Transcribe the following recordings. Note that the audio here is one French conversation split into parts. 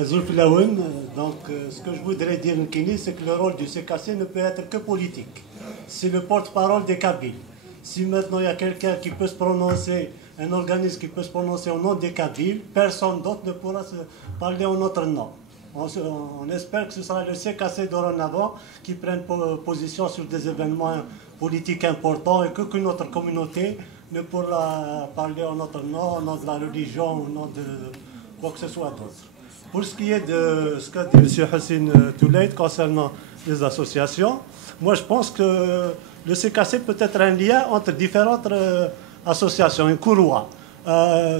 Zulfilaouen, donc ce que je voudrais dire, Nkini, c'est que le rôle du CKC ne peut être que politique. C'est le porte-parole des Kabyles. Si maintenant il y a quelqu'un qui peut se prononcer, un organisme qui peut se prononcer au nom des Kabyles, personne d'autre ne pourra se parler en notre nom. On espère que ce sera le CKC dorénavant qui prenne position sur des événements politiques importants et que notre communauté ne pourra parler en notre nom, au nom de la religion ou au nom de quoi que ce soit d'autre. Pour ce qui est de ce qu'a dit M. Hassin Toulaid concernant les associations, moi je pense que le CKC peut être un lien entre différentes associations, une courroie.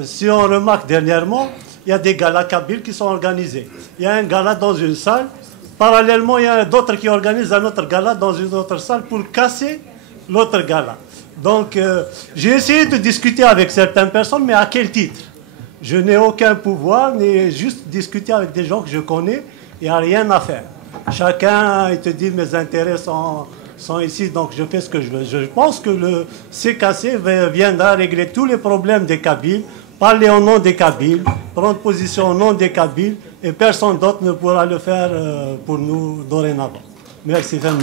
Si on remarque dernièrement, il y a des galas kabyles qui sont organisés. Il y a un gala dans une salle, parallèlement il y a d'autres qui organisent un autre gala dans une autre salle pour casser l'autre gala. Donc j'ai essayé de discuter avec certaines personnes, mais à quel titre? Je n'ai aucun pouvoir, ni juste discuter avec des gens que je connais, il n'y a rien à faire. Chacun, il te dit, mes intérêts sont ici, donc je fais ce que je veux. Je pense que le CKC viendra régler tous les problèmes des Kabyles, parler au nom des Kabyles, prendre position au nom des Kabyles, et personne d'autre ne pourra le faire pour nous dorénavant. Merci vraiment.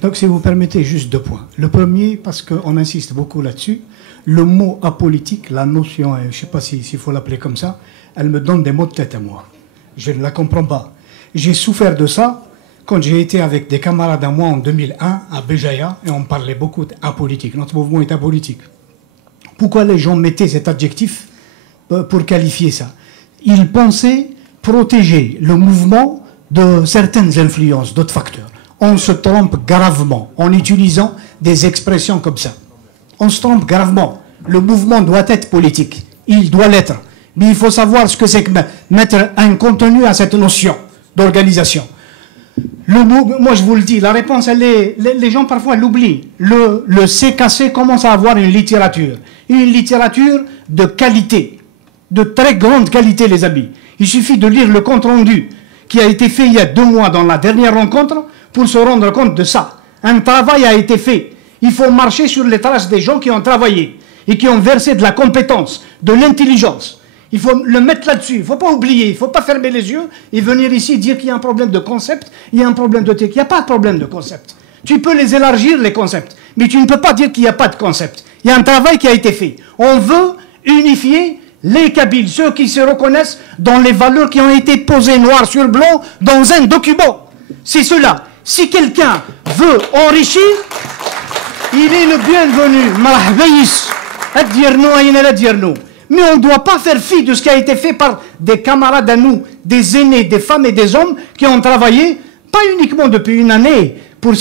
Donc, si vous permettez, juste 2 points. Le premier, parce qu'on insiste beaucoup là-dessus, le mot apolitique, la notion, je ne sais pas s'il faut l'appeler comme ça, elle me donne des maux de tête à moi. Je ne la comprends pas. J'ai souffert de ça quand j'ai été avec des camarades à moi en 2001 à Béjaïa, et on parlait beaucoup d'apolitique. Notre mouvement est apolitique. Pourquoi les gens mettaient cet adjectif pour qualifier ça? Ils pensaient protéger le mouvement de certaines influences, d'autres facteurs. On se trompe gravement en utilisant des expressions comme ça. On se trompe gravement. Le mouvement doit être politique. Il doit l'être. Mais il faut savoir ce que c'est que mettre un contenu à cette notion d'organisation. Moi, je vous le dis, la réponse, elle est... Les gens, parfois, l'oublient. Le CKC commence à avoir une littérature. Une littérature de qualité. De très grande qualité, les amis. Il suffit de lire le compte-rendu qui a été fait il y a 2 mois dans la dernière rencontre pour se rendre compte de ça. Un travail a été fait. Il faut marcher sur les traces des gens qui ont travaillé et qui ont versé de la compétence, de l'intelligence. Il faut le mettre là-dessus. Il ne faut pas oublier, il ne faut pas fermer les yeux et venir ici dire qu'il y a un problème de concept, il y a un problème de technique. Il n'y a pas de problème de concept. Tu peux les élargir, les concepts, mais tu ne peux pas dire qu'il n'y a pas de concept. Il y a un travail qui a été fait. On veut unifier les Kabyles, ceux qui se reconnaissent dans les valeurs qui ont été posées noir sur blanc dans un document. C'est cela. Si quelqu'un veut enrichir, il est le bienvenu. Mais on ne doit pas faire fi de ce qui a été fait par des camarades à nous, des aînés, des femmes et des hommes qui ont travaillé, pas uniquement depuis une année, pour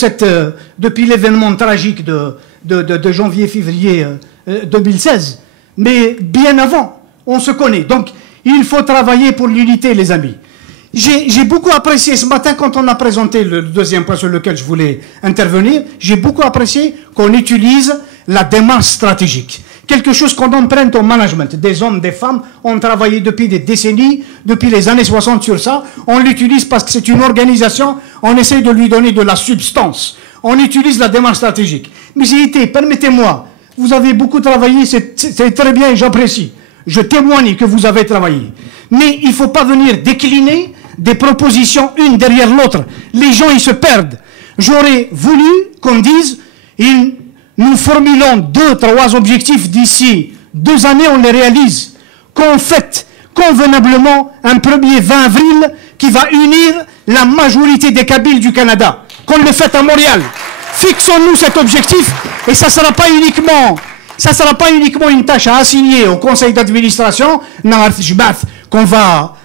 depuis l'événement tragique de janvier-février 2016, mais bien avant. On se connaît. Donc, il faut travailler pour l'unité, les amis. J'ai beaucoup apprécié ce matin, quand on a présenté le 2e point sur lequel je voulais intervenir, j'ai beaucoup apprécié qu'on utilise la démarche stratégique. Quelque chose qu'on emprunte au management. Des hommes, des femmes ont travaillé depuis des décennies, depuis les années 60 sur ça. On l'utilise parce que c'est une organisation, on essaie de lui donner de la substance. On utilise la démarche stratégique. Mais j'ai été, permettez-moi, vous avez beaucoup travaillé, c'est très bien et j'apprécie. Je témoigne que vous avez travaillé. Mais il ne faut pas venir décliner des propositions une derrière l'autre. Les gens, ils se perdent. J'aurais voulu qu'on dise, nous formulons 2, 3 objectifs d'ici 2 années, on les réalise. Qu'on fête convenablement un 1er 20 avril qui va unir la majorité des Kabyles du Canada. Qu'on le fête à Montréal. Fixons-nous cet objectif et ça ne sera pas uniquement... Ça ne sera pas uniquement une tâche à assigner au conseil d'administration, qu'on va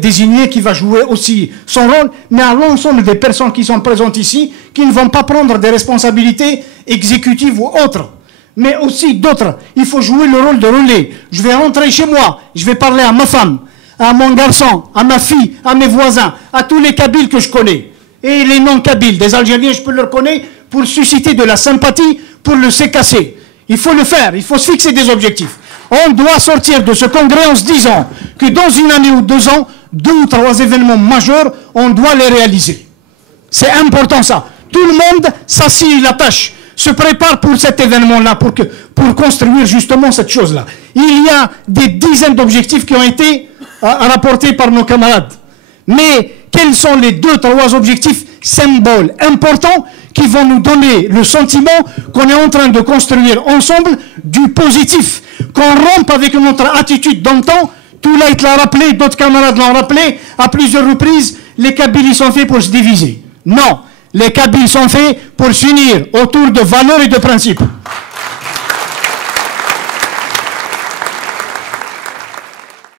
désigner, qui va jouer aussi son rôle, mais à l'ensemble des personnes qui sont présentes ici, qui ne vont pas prendre des responsabilités exécutives ou autres, mais aussi d'autres. Il faut jouer le rôle de relais. Je vais rentrer chez moi, je vais parler à ma femme, à mon garçon, à ma fille, à mes voisins, à tous les Kabyles que je connais. Et les non-Kabyles, des Algériens, je peux leur connaître pour susciter de la sympathie pour le CKC. Il faut le faire, il faut se fixer des objectifs. On doit sortir de ce congrès en se disant que dans une année ou 2 ans, 2 ou 3 événements majeurs, on doit les réaliser. C'est important ça. Tout le monde s'assied la tâche se préparent pour cet événement-là, pour construire justement cette chose-là. Il y a des dizaines d'objectifs qui ont été rapportés par nos camarades. Mais quels sont les 2-3 objectifs symboles importants qui vont nous donner le sentiment qu'on est en train de construire ensemble du positif, qu'on rompe avec notre attitude d'antan. Toulaït l'a rappelé, d'autres camarades l'ont rappelé à plusieurs reprises, les Kabyles sont faits pour se diviser. Non, les Kabyles sont faits pour s'unir autour de valeurs et de principes.